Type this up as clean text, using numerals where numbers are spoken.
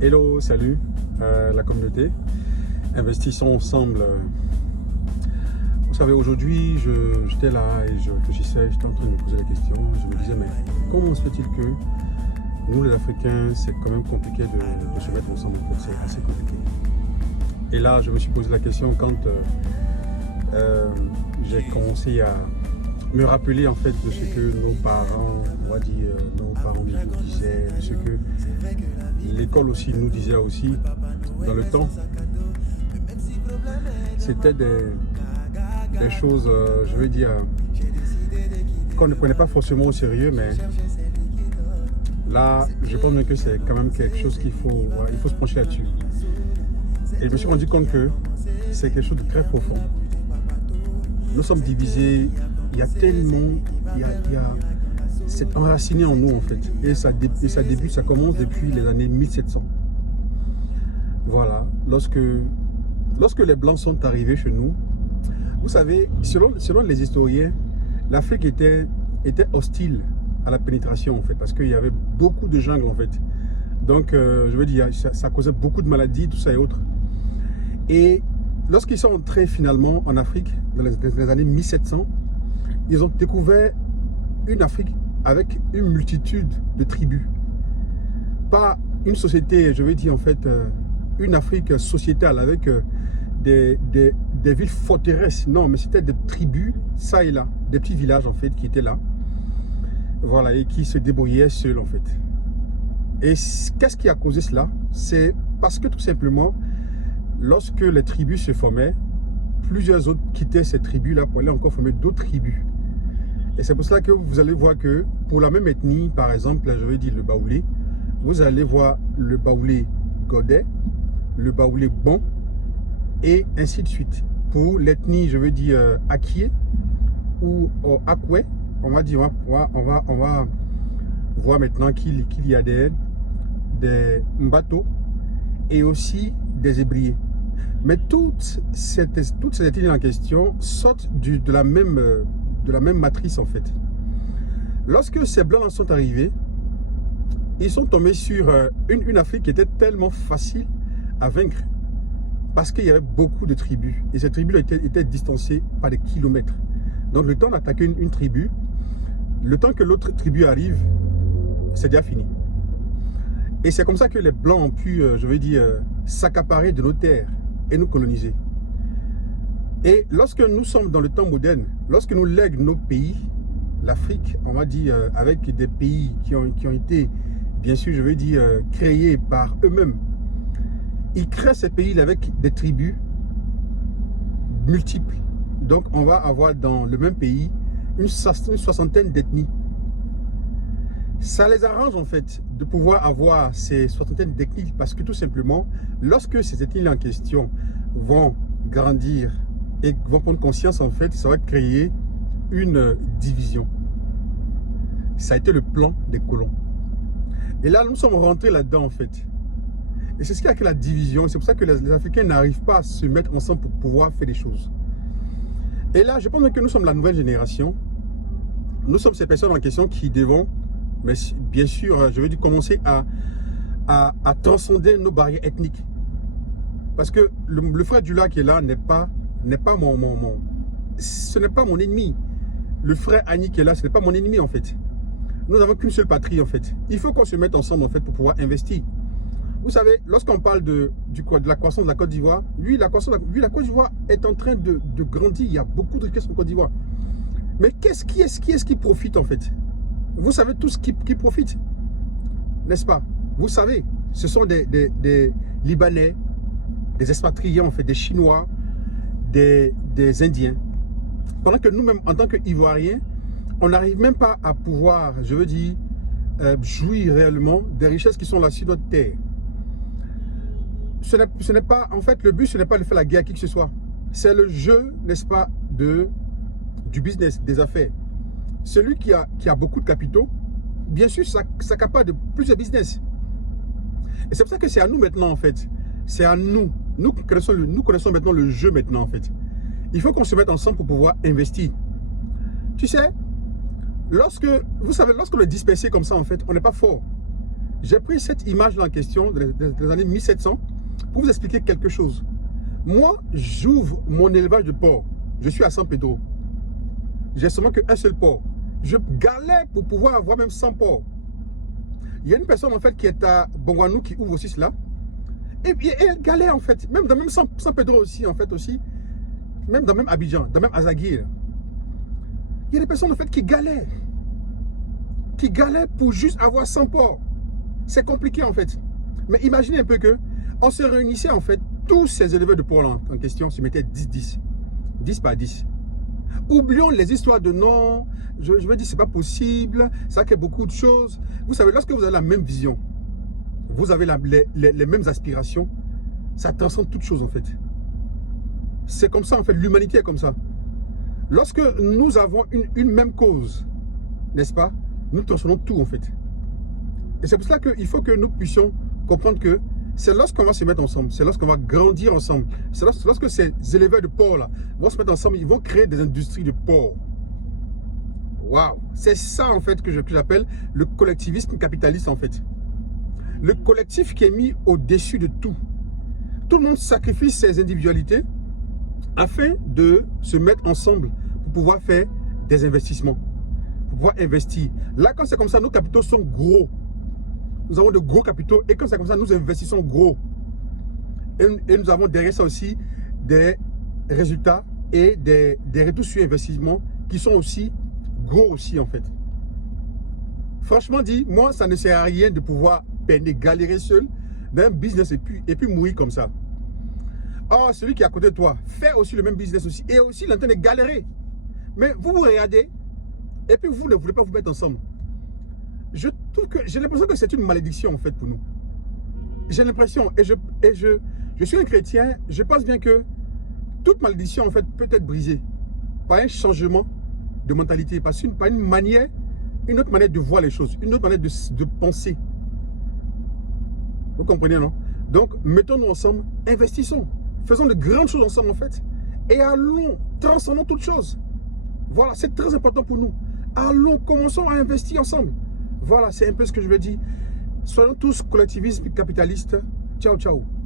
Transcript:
Hello, salut la communauté. Investissons ensemble. Vous savez, aujourd'hui, j'étais là et je réfléchissais, j'étais en train de me poser la question. Je me disais, mais comment se fait-il que nous, les Africains, c'est quand même compliqué de se mettre ensemble. En fait, c'est assez compliqué. Et là, je me suis posé la question quand j'ai commencé à me rappeler en fait de ce que nos parents, on va dire, nos parents nous disaient, de ce que l'école aussi nous disait aussi dans le temps. C'était des choses, je veux dire, qu'on ne prenait pas forcément au sérieux, mais là, je pense que c'est quand même quelque chose qu'il faut, il faut se pencher là-dessus. Et je me suis rendu compte que c'est quelque chose de très profond. Nous sommes divisés, il y a tellement, c'est enraciné en nous en fait. Et ça commence depuis les années 1700. Voilà, lorsque les Blancs sont arrivés chez nous, vous savez, selon les historiens, l'Afrique était hostile à la pénétration en fait, parce qu'il y avait beaucoup de jungle en fait. Donc, je veux dire, ça causait beaucoup de maladies, tout ça et autres. Et lorsqu'ils sont entrés finalement en Afrique, dans les années 1700, ils ont découvert une Afrique avec une multitude de tribus. Pas une société, je veux dire en fait, une Afrique sociétale avec des villes forteresses. Non, mais c'était des tribus, ça et là, des petits villages en fait qui étaient là. Voilà, et qui se débrouillaient seuls en fait. Et qu'est-ce qui a causé cela? C'est parce que tout simplement, lorsque les tribus se formaient, plusieurs autres quittaient ces tribus-là pour aller encore former d'autres tribus. Et c'est pour cela que vous allez voir que pour la même ethnie, par exemple, là, je vais dire le Baoulé, vous allez voir le Baoulé Godet, le Baoulé Bon, et ainsi de suite. Pour l'ethnie, je veux dire Akie ou Akwe, on va dire, on va voir maintenant qu'il y a des Mbato et aussi des Ébriers. Mais toutes ces ethnies en question sortent de la même matrice en fait. Lorsque ces blancs sont arrivés, ils sont tombés sur une Afrique qui était tellement facile à vaincre parce qu'il y avait beaucoup de tribus et ces tribus étaient distancées par des kilomètres. Donc le temps d'attaquer une tribu, le temps que l'autre tribu arrive, c'est déjà fini. Et c'est comme ça que les blancs ont pu, je veux dire, s'accaparer de nos terres et nous coloniser. Et lorsque nous sommes dans le temps moderne, lorsque nous lèguons nos pays, l'Afrique, on va dire, avec des pays qui ont été, bien sûr, je veux dire, créés par eux-mêmes, ils créent ces pays avec des tribus multiples. Donc, on va avoir dans le même pays une soixantaine d'ethnies. Ça les arrange en fait de pouvoir avoir ces soixantaines d'ethnies parce que tout simplement, lorsque ces ethnies en question vont grandir et vont prendre conscience en fait, ça va créer une division. Ça a été le plan des colons. Et là, nous sommes rentrés là-dedans en fait. Et c'est ce qui a créé la division. C'est pour ça que les Africains n'arrivent pas à se mettre ensemble pour pouvoir faire des choses. Et là, je pense que nous sommes la nouvelle génération. Nous sommes ces personnes en question qui devons, mais bien sûr, je veux dire, commencer à transcender nos barrières ethniques. Parce que le frère Dula qui est là n'est pas ce n'est pas mon ennemi. Le frère Annie qui est là, ce n'est pas mon ennemi en fait. Nous n'avons qu'une seule patrie en fait. Il faut qu'on se mette ensemble en fait pour pouvoir investir. Vous savez, lorsqu'on parle de la croissance de la Côte d'Ivoire, la Côte d'Ivoire est en train de grandir. Il y a beaucoup de richesses en Côte d'Ivoire. Mais qui est-ce qui profite en fait? Vous savez tous qui profitent, n'est-ce pas? Vous savez, ce sont des Libanais, des expatriés en fait, des Chinois, des Indiens. Pendant que nous-mêmes, en tant qu'Ivoiriens, on n'arrive même pas à pouvoir, je veux dire, jouir réellement des richesses qui sont là sur notre terre. Ce n'est pas, en fait, le but, ce n'est pas de faire la guerre à qui que ce soit. C'est le jeu, n'est-ce pas, du business, des affaires. Celui qui a beaucoup de capitaux, bien sûr, ça capable de plusieurs business. Et c'est pour ça que c'est à nous maintenant, en fait. C'est à nous. Nous connaissons maintenant le jeu maintenant, en fait. Il faut qu'on se mette ensemble pour pouvoir investir. Tu sais, lorsque on est dispersé comme ça, en fait, on n'est pas fort. J'ai pris cette image-là en question des années 1700 pour vous expliquer quelque chose. Moi, j'ouvre mon élevage de porc. Je suis à San Pedro. J'ai seulement qu'un seul porc. Je galère pour pouvoir avoir même 100 porcs. Il y a une personne en fait qui est à Bongwanou qui ouvre aussi cela. Et elle galère en fait. Même dans même San Pedro aussi en fait aussi. Même dans même Abidjan, dans même Azaguir. Il y a des personnes en fait qui galèrent. Qui galèrent pour juste avoir 100 porcs. C'est compliqué en fait. Mais imaginez un peu que on se réunissait en fait, tous ces éleveurs de porcs là, en question se mettaient 10-10. 10 par 10. Oublions les histoires de non, je veux dire c'est pas possible, ça crée beaucoup de choses. Vous savez, lorsque vous avez la même vision, vous avez les mêmes aspirations, ça transcende toute chose en fait. C'est comme ça en fait, l'humanité est comme ça. Lorsque nous avons une même cause, n'est-ce pas, nous transcendons tout en fait. Et c'est pour cela qu'il faut que nous puissions comprendre que c'est lorsqu'on va se mettre ensemble, c'est lorsqu'on va grandir ensemble, c'est lorsque ces éleveurs de porc là vont se mettre ensemble, ils vont créer des industries de porc. Waouh! C'est ça en fait que j'appelle le collectivisme capitaliste en fait. Le collectif qui est mis au-dessus de tout. Tout le monde sacrifie ses individualités afin de se mettre ensemble pour pouvoir faire des investissements, pour pouvoir investir. Là, quand c'est comme ça, nos capitaux sont gros. Nous avons de gros capitaux et quand c'est comme ça, nous investissons gros. Et nous avons derrière ça aussi des résultats et des retours sur investissement qui sont aussi gros aussi en fait. Franchement dit, moi, ça ne sert à rien de pouvoir peiner, galérer seul dans un business et puis mourir comme ça. Or, celui qui est à côté de toi fait aussi le même business aussi et aussi il est en train de galérer. Mais vous vous regardez et puis vous ne voulez pas vous mettre ensemble. Je trouve que j'ai l'impression que c'est une malédiction en fait pour nous. J'ai l'impression, et je suis un chrétien, je pense bien que toute malédiction en fait peut être brisée par un changement de mentalité, par une manière, une autre manière de voir les choses, une autre manière de penser. Vous comprenez, non? Donc, mettons-nous ensemble, investissons, faisons de grandes choses ensemble en fait, et allons, transcendons toutes choses. Voilà, c'est très important pour nous. Allons, commençons à investir ensemble. Voilà, c'est un peu ce que je veux dire. Soyons tous collectivistes, capitalistes. Ciao, ciao.